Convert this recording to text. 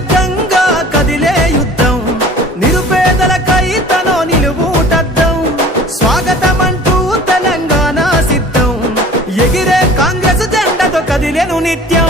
దేశవ్యాప్తంగా కదిలే యుద్ధం, నిరుపేదలకై తనో నిలువుటద్దం. స్వాగతమంటూ తెలంగాణ సిద్ధం, ఎగిరే కాంగ్రెస్ జెండతో కదిలేను నిత్యం.